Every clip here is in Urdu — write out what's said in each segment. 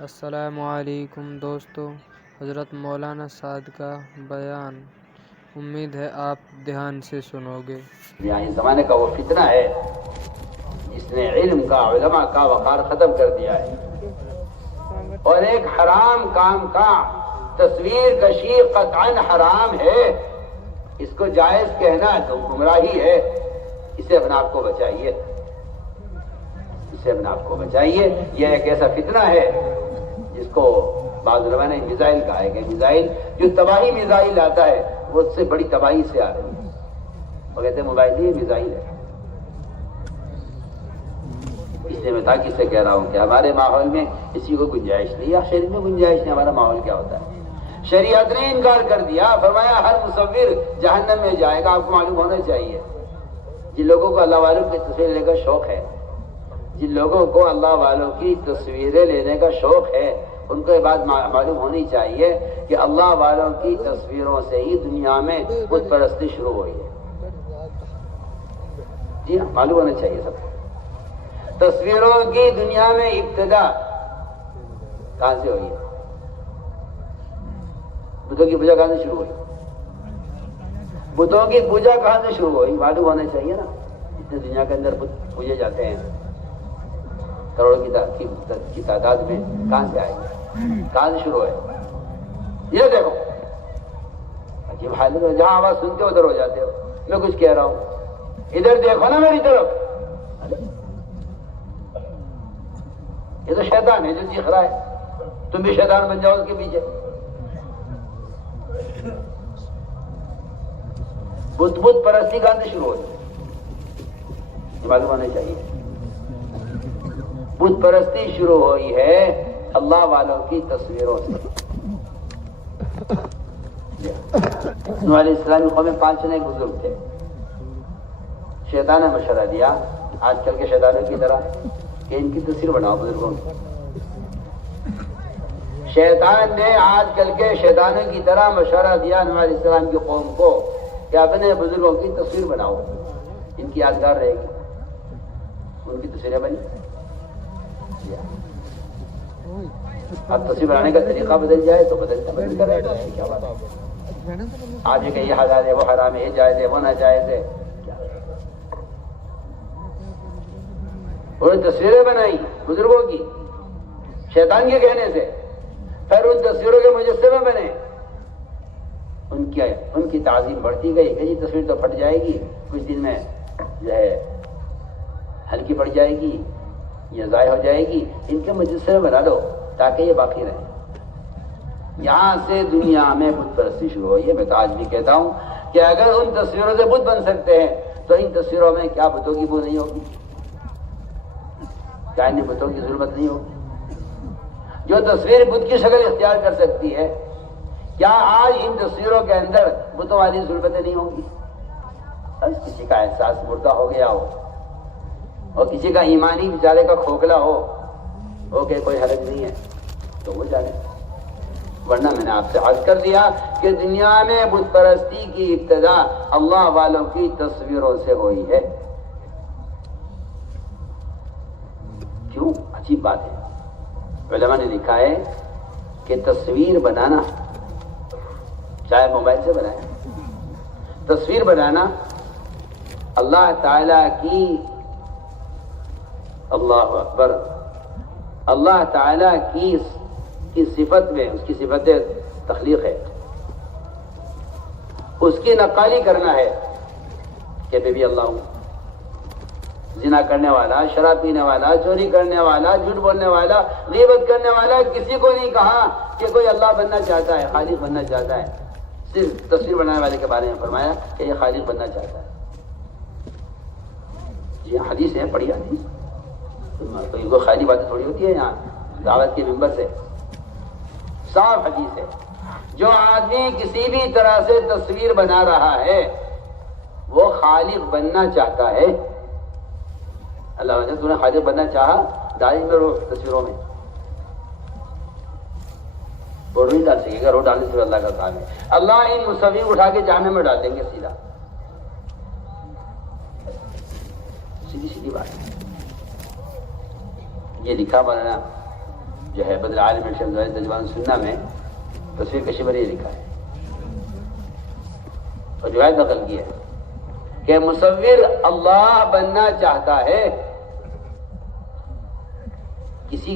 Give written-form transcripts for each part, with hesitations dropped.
السلام علیکم دوستو، حضرت مولانا سعد کا بیان امید ہے آپ دھیان سے سنو گے۔ یعنی زمانے کا وہ فتنہ ہے جس نے علم کا، علماء کا وقار ختم کر دیا ہے، اور ایک حرام کام کا تصویر کشی قطعاً حرام ہے، اس کو جائز کہنا تو گمراہی ہے۔ اسے اپنے آپ کو بچائیے، اسے اپنے آپ کو بچائیے۔ یہ ایک ایسا فتنہ ہے جس کو بعض علماء نے میزائل کہا ہے کہ میزائل جو تباہی میزائل آتا ہے وہ اس سے بڑی تباہی سے آ رہی ہے۔ وہ کہتے ہیں موبائل یہ میزائل ہے۔ اس لیے میں تاکید سے کہہ رہا ہوں کہ ہمارے ماحول میں کسی کو گنجائش نہیں، یا شریعت میں گنجائش نہیں۔ ہمارا ماحول کیا ہوتا ہے؟ شریعت نے انکار کر دیا، فرمایا ہر مصور جہنم میں جائے گا۔ آپ کو معلوم ہونا چاہیے جن لوگوں کو اللہ والوں کی تصویر لینے کا شوق ہے، جن لوگوں کو اللہ والوں کی تصویریں لینے کا شوق ہے، ان کو یہ بات معلوم ہونی چاہیے کہ اللہ والوں کی تصویروں سے ہی دنیا میں بت پرستی شروع ہوئی ہے۔ جی ہاں، معلوم ہونا چاہیے سب کو۔ تصویروں کی دنیا میں ابتدا کہاں سے ہوئی ہے؟ بتوں کی پوجا کہاں سے شروع ہوئی؟ بتوں کی پوجا کہاں سے شروع ہوئی؟ معلوم ہونا چاہیے نا۔ اتنے دنیا کے اندر بت پوجے جاتے ہیں، کروڑوں کی تعداد میں، کہاں سے آئے؟ کہاں سے شروع ہے؟ یہ دیکھو عجیب حالت ہے، جہاں آواز سنتے ہو ادھر ہو جاتے ہو۔ میں کچھ کہہ رہا ہوں، ادھر دیکھو نا میری طرف۔ یہ تو شیطان ہے جو چیخ رہا ہے، تم بھی شیطان بن جاؤ اس کے پیچھے۔ بت پرستی کہاں سے شروع ہوئی؟ یہ معلوم ہونا چاہیے۔ بت پرستی شروع ہوئی ہے اللہ والوں کی تصویروں سے۔ نوح علیہ السلام کی قوم میں 5 جنے بزرگ تھے۔ شیطان نے مشورہ دیا آج کل کے شیطانوں کی طرح کہ ان کی تصویر بناؤ بزرگوں کی۔ شیطان نے آج کل کے شیطانوں کی طرح مشورہ دیا نوح علیہ السلام کی قوم کو کہ اپنے بزرگوں کی تصویر بناؤ، ان کی یادگار رہے گی۔ ان کی تصویریں بنی۔ اب تصویر بنانے کا طریقہ بدل جائے تو بدل کر رہے گا، کیا بات ہے؟ آپ یہ کہ یہ حلال ہے، وہ حرام ہے، یہ جائز ہے، وہ ناجائز ہے۔ انہوں نے تصویریں بنائی بزرگوں کی شیطان کے کہنے سے، پھر ان تصویروں کے مجسمے بنے۔ ان کی تعظیم بڑھتی گئی کہ جی تصویر تو پھٹ جائے گی، کچھ دن میں جو ہے ہلکی پڑ جائے گی یا ضائع ہو جائے گی، ان کے مجسمے بنا لو تاکہ یہ باقی رہے۔ یہاں سے دنیا میں بت پرستی شروع ہوئی ہے۔ میں تو آج بھی کہتا ہوں کہ اگر ان تصویروں سے بت بن سکتے ہیں تو ان تصویروں میں کیا بتوں کی بو نہیں ہوگی؟ کیا ان بتوں کی ضرورت نہیں ہوگی؟ جو تصویر بت کی شکل اختیار کر سکتی ہے، کیا آج ان تصویروں کے اندر بتوں والی ضرورتیں نہیں ہوں گی؟ کسی کا احساس مردہ ہو گیا ہو اور کسی کا ایمانی بیچارے کا کھوکھلا ہو کہ کوئی حرج نہیں ہے تو وہ جانے۔ ورنہ میں نے آپ سے عرض کر دیا کہ دنیا میں بت پرستی کی ابتدا اللہ والوں کی تصویروں سے ہوئی ہے۔ کیوں؟ عجیب بات ہے۔ علماء نے لکھا ہے کہ تصویر بنانا، چاہے موبائل سے بنائے، تصویر بنانا اللہ تعالی کی، اللہ اکبر، اللہ تعالی کی صفت میں، اس کی صفت تخلیق ہے، اس کی نقالی کرنا ہے کہ میں بھی اللہ ہوں۔ زنا کرنے والا، شراب پینے والا، چوری کرنے والا، جھوٹ بولنے والا، غیبت کرنے والا، کسی کو نہیں کہا کہ کوئی اللہ بننا چاہتا ہے، خالق بننا چاہتا ہے۔ صرف تصویر بنانے والے کے بارے میں فرمایا کہ یہ خالق بننا چاہتا ہے۔ جی حدیث ہے، پڑھی حدیث، کوئی خالی باتیں تھوڑی ہوتی ہے یہاں دعوت کے ممبر سے، صاف حدیث ہے۔ جو آدمی کسی بھی طرح سے تصویر بنا رہا ہے وہ خالق بننا چاہتا ہے۔ اللہ نے تو نے خالق بننا چاہا، ڈالی میں رو تصویروں میں وہ نہیں ڈال سکے گا، رو ڈالنے سے اللہ کا کام ہے۔ اللہ ان مصور اٹھا کے جہنم میں ڈال دیں گے سیدھا، سیدھی بات ہے۔ یہ لکھا مولانا جو ہے بدر عالم شمس تجوان سننا میں تصویر کشی پر یہ لکھا ہے اور روایت نقل کی ہے کہ مصور اللہ بننا چاہتا ہے کسی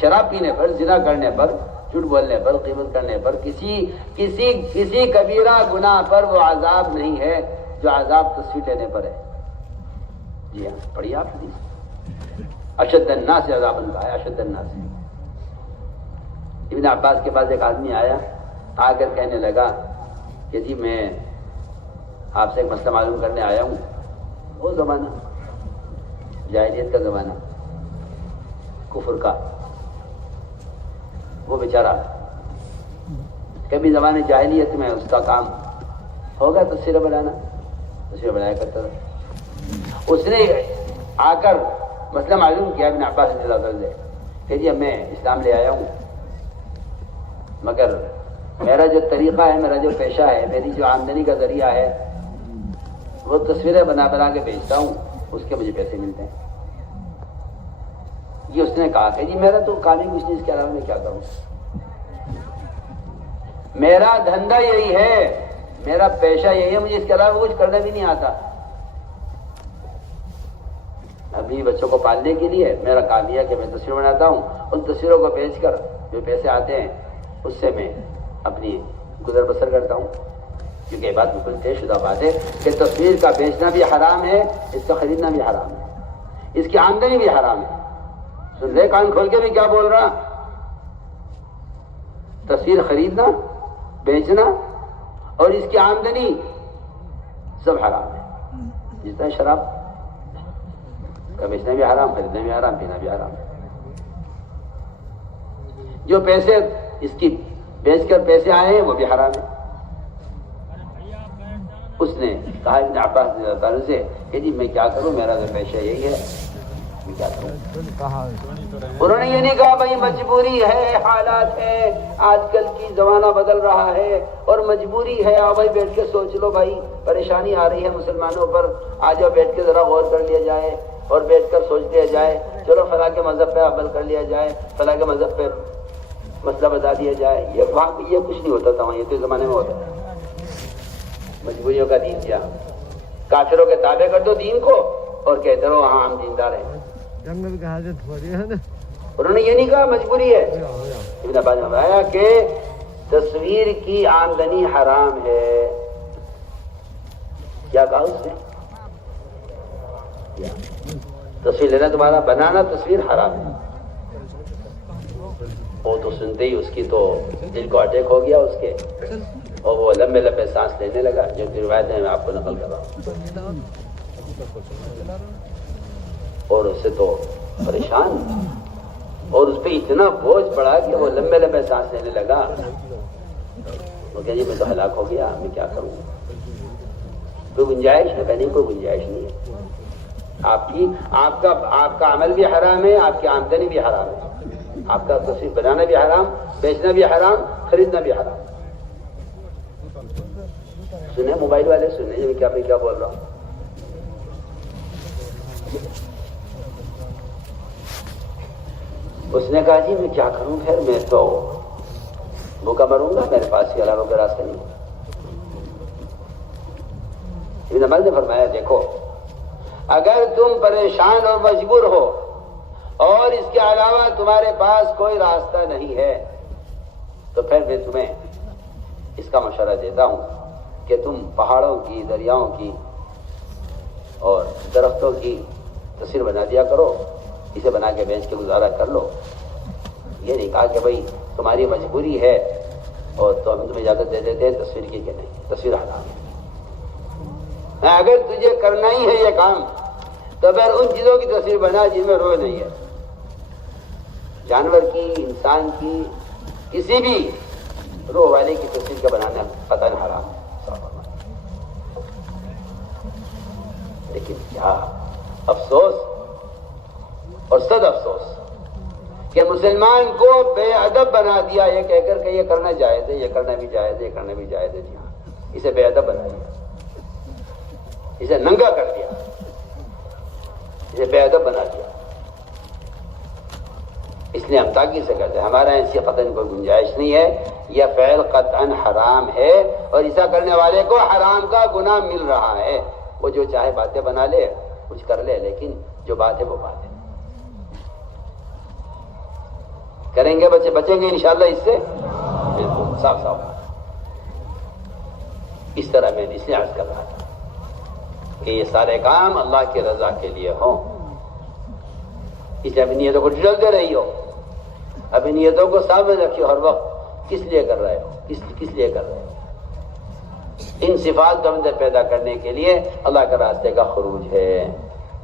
شراب پینے پر، زنا کرنے پر، جھوٹ بولنے پر، غیبت کرنے پر، کسی کبیرہ گناہ پر وہ عذاب نہیں ہے جو عذاب تصویر لینے پر ہے۔ جی ہاں، پڑھیے آپ حدیث، اشد الناس عذاباً کہا ہے، اشد الناس۔ ابن عباس کے پاس ایک آدمی آیا، آ کر کہنے لگا کہ جی میں آپ سے ایک مسئلہ معلوم کرنے آیا ہوں۔ وہ زمانہ جاہلیت کا زمانہ، کفر کا، وہ بیچارہ کبھی زمانے جاہلیت میں اس کا کام ہوگا تصویر بنانا، تصویر بنایا کرتا تھا۔ اس نے آ کر مسئلہ معلوم کیا ابن عباس رضی اللہ عنہ سے کہ جی میں اسلام لے آیا ہوں، مگر میرا جو طریقہ ہے، میرا جو پیشہ ہے، میری جو آمدنی کا ذریعہ ہے وہ تصویریں بنا بنا کے بیچتا ہوں، اس کے مجھے پیسے ملتے ہیں۔ یہ اس نے کہا کہ جی میرا تو کام ہی کچھ نہیں، اس کے علاوہ میں کیا کروں، میرا دھندا یہی ہے، میرا پیشہ یہی ہے، مجھے اس کے علاوہ کچھ کرنا بھی نہیں آتا۔ ابھی بچوں کو پالنے کے لیے میرا کام یہ ہے کہ میں تصویر بناتا ہوں، ان تصویروں کو بیچ کر جو پیسے آتے ہیں اس سے میں اپنی گزر بسر کرتا ہوں۔ کیونکہ یہ بات بالکل طے شدہ بات ہے کہ تصویر کا بیچنا بھی حرام ہے، اس کا خریدنا بھی حرام ہے، اس کی آمدنی بھی حرام ہے۔ سن لے کان کھول کے بھی کیا بول رہا، تصویر خریدنا، بیچنا اور اس کی آمدنی سب حرام ہے۔ جس طرح شراب کا بیچنا بھی حرام، خریدنا بھی حرام، پینا بھی حرام ہے۔ جو پیسے اس کی بیچ کر پیسے آئے ہیں وہ بھی حرام ہے۔ اس نے کہا ابن عباس رضی اللہ عنہ سے کہ جی میں کیا کروں، میرا تو پیشہ یہی ہے، میں کیا کروں۔ انہوں نے یہ نہیں کہا بھائی مجبوری ہے، حالات ہے، آج کل کی زمانہ بدل رہا ہے اور مجبوری ہے، آؤ بھائی بیٹھ کے سوچ لو، بھائی پریشانی آ رہی ہے مسلمانوں پر، آ جاؤ بیٹھ کے ذرا غور کر لیا جائے اور بیٹھ کر سوچ لیا جائے، چلو فلاں کے مذہب پہ عمل کر لیا جائے، فلاں کے مذہب پہ مسئلہ بتا دیا جائے۔ یہ وہاں یہ کچھ نہیں ہوتا تھا، وہاں یہ تو زمانے میں ہوتا تھا۔ مجبوریوں کا دین کیا، کافروں کے تابع کر دو دین کو اور کہتے رہو ہاں ہم دیندار ہیں۔ انہوں نے یہ نہیں کہا مجبوری ہے۔ ابن عباس نے بتایا کہ تصویر کی آمدنی حرام ہے۔ کیا کہا اس نے؟ تصویر لینا تمہارا، بنانا تصویر حرام ہے۔ وہ تو سنتے ہی اس کی تو دل کو اٹیک ہو گیا اس کے، اور وہ لمبے لمبے سانس لینے لگا، جو روایت ہے میں آپ کو نقل کر رہا ہوں۔ اور اس سے تو پریشان، اور اس پہ اتنا بوجھ پڑا کہ وہ لمبے لمبے سانس لینے لگا۔ وہ کہ جی میں تو ہلاک ہو گیا، میں کیا کروں، کوئی گنجائش ہے؟ نہیں، کوئی گنجائش نہیں ہے۔ آپ کا عمل بھی حرام ہے، آپ کی آمدنی بھی حرام ہے، آپ کا تصویر بنانا بھی حرام، بیچنا بھی حرام، خریدنا بھی حرام۔ سنیں موبائل والے، سنیں میں کیا بول رہا ہوں۔ اس نے کہا جی میں کیا کروں، خیر میں تو بھوکا مروں گا، میرے پاس کے علاوہ کوئی راستہ نہیں۔ ابن عباس نے فرمایا دیکھو، اگر تم پریشان اور مجبور ہو اور اس کے علاوہ تمہارے پاس کوئی راستہ نہیں ہے تو پھر میں تمہیں اس کا مشورہ دیتا ہوں کہ تم پہاڑوں کی، دریاؤں کی اور درختوں کی تصویر بنا دیا کرو، اسے بنا کے بیچ کے گزارا کر لو۔ یہ نہیں کہا کہ بھائی تمہاری مجبوری ہے اور تو ہم تمہیں اجازت دے دیتے ہیں تصویر کی، کہ نہیں، تصویر حرام ہے۔ اگر تجھے کرنا ہی ہے یہ کام تو پھر ان چیزوں کی تصویر بنا جن میں روح نہیں ہے، جانور کی، انسان کی، کسی بھی روح والے کی تصویر کا بنانا قطعاً حرام ہے۔ لیکن کیا افسوس اور صد افسوس کہ مسلمان کو بے ادب بنا دیا، یہ کہہ کر کہ یہ کرنا جائز ہے، یہ کرنا بھی جائز ہے، یہ کرنا بھی جائز ہے۔ جی ہاں، اسے بے ادب بنا دیا، اسے ننگا کر دیا، اسے بے ادب بنا دیا۔ اس لیے ہم تاکید سے کرتے ہیں، ہمارا ایسی قطعاً کوئی گنجائش نہیں ہے، یہ فعل قطعاً حرام ہے اور ایسا کرنے والے کو حرام کا گناہ مل رہا ہے۔ وہ جو چاہے باتیں بنا لے، کچھ کر لے، لیکن جو بات ہے وہ بات ہے۔ کریں گے بچے، بچیں گے انشاءاللہ اس سے، بالکل صاف صاف۔ اس طرح میں اس لیے عرض کر رہا تھا کہ یہ سارے کام اللہ کی رضا کے لیے ہوں، اس لیے اپنی نیتوں کو ڈھلتے رہی ہو، اپنی نیتوں کو سامنے رکھیے ہر وقت، کس لیے کر رہے ہو، کس لیے کر رہے ہو۔ ان صفات کو اندر پیدا کرنے کے لیے اللہ کے راستے کا خروج ہے۔